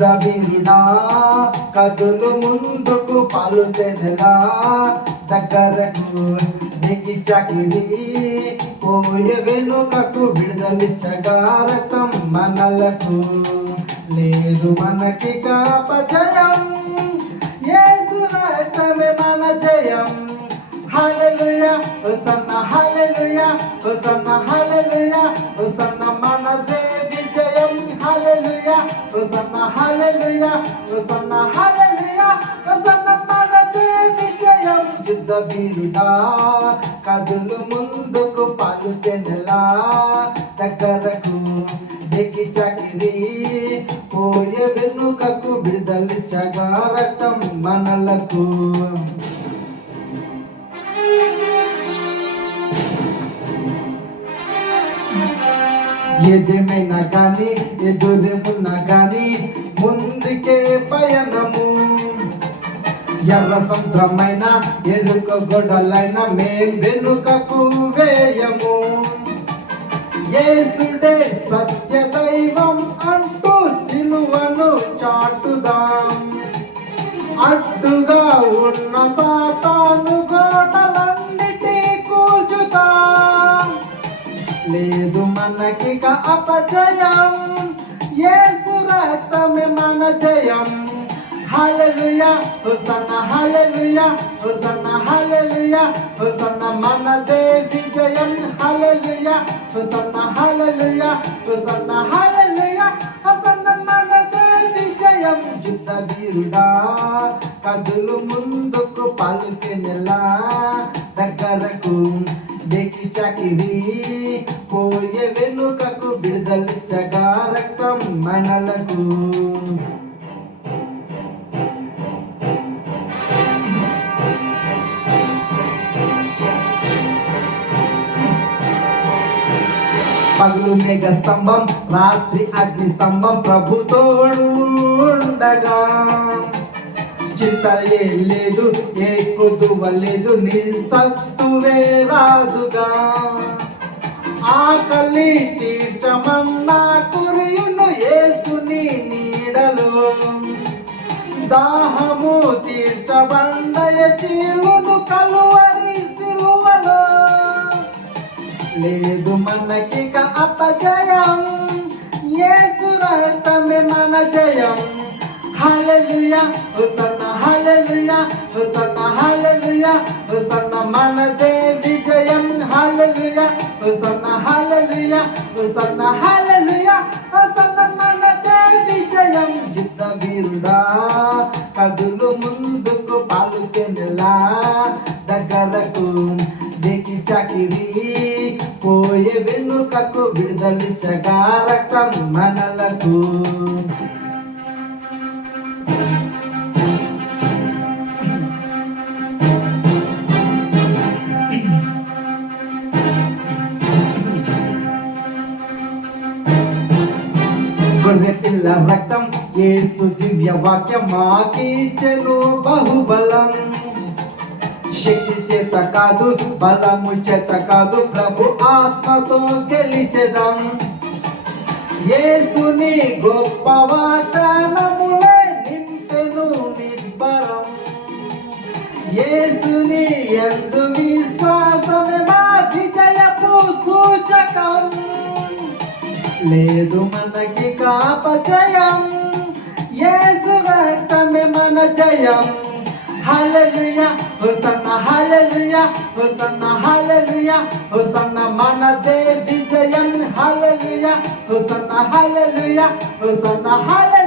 యుద్ధ వీరుడా కదులు ముందుకు పాలుతెనలా దగ్గరకు దిగి చకిరి పోయే వెనుకకు విడుదలిచ్చగా రక్తం మనలకు లేదు మనకి కాపజయం యేసు రక్తమే మన జయం హల్లెలూయా హోసన్నా హల్లెలూయా హోసన్నా హల్లెలూయా హోసన్నా మనదే విజయం హల్లెలూయా హోసన్నా హల్లెలూయా హోసన్నా హల్లెలూయా హోసన్నా మనదే విజయం యుద్ధ వీరుడా కదులు ముందుకు పాలుతెనలా దగ్గరకు దిగి చకిరి పోయే వెనుకకు విడుదలిచ్చగా రక్తం మనలకు ఏదేమైనా కానీ ఎదురేమున్నా కానీ ముందుకే పయనము ఎర్ర సముద్రమైన ఎరుక గొడవలైన మేం వెనుకకు వేయము యేసుడే సత్య దైవం అంటూ సిలువను చాటుదాం అడ్డుగా ఉన్న సాతాను గోడలన్నిటి కూల్చుతాం లేదు మనకిక అపజయం యేసు రక్తమే మన జయం హల్లెలూయా హోసన్నా హల్లెలూయా హోసన్నా హల్లెలూయా హోసన్నా మనదే విజయం హల్లెలూయా హోసన్నా హల్లెలూయా హోసన్నా హల్లెలూయా హోసన్నా మనదే విజయం యుద్ధ వీరుడా కదులు ముందుకు పాలుతెనలా దగ్గరకు దిగి చకిరి పోయే వెనుకకు విడుదలిచ్చగా రక్తం మనలకు పగలు మేఘ స్తంభం రాత్రి అగ్ని స్తంభం ప్రభు తోడు ఉండగా చింతలే లేదు ఏ కొదువ లేదు నీ సత్తువే రాదుగా ఆకలి తీర్చమన్నా కురియును యేసుని నీడలో దాహము తీర్చబండయ చీలును కలువరి సిలువలో లేదు మనకిక అపజయం యేసు రక్తమే మన జయం హల్లెలూయా హోసన్నా హల్లెలూయా హోసన్నా హల్లెలూయా హోసన్నా మనదే విజయం హల్లెలూయా హోసన్నా హల్లెలూయా హోసన్నా హల్లెలూయా హోసన్నా మనదే విజయం యుద్ధ వీరుడా కదులు ముందుకు పాలుతెనలా దగ్గరకు దిగి చకిరి పోయే వెనుకకు విడుదలిచ్చగా రక్తం మనలకు గొర్రె పిల్ల రక్తం యేసు దివ్య వాక్యం మాకిచ్చెను బహుబలం శక్తి చేత కాదు బలము చేత కాదు ప్రభు ఆత్మతో గెలిచెదం యేసుని గొప్ప వాగ్దానములే నింపెను నిబ్బరం యేసుని యందు విశ్వాసమే మా విజయపు సూచకం లేదు మనకి కాపజయం యేసు రక్తమే మన జయం హల్లెలూయా హోసన్నా హల్లెలూయా హోసన్నా హల్లెలూయా హోసన్నా మనదే విజయం హల్లెలూయా హోసన్నా హల్లెలూయా హోసన్నా హల్లెలూయా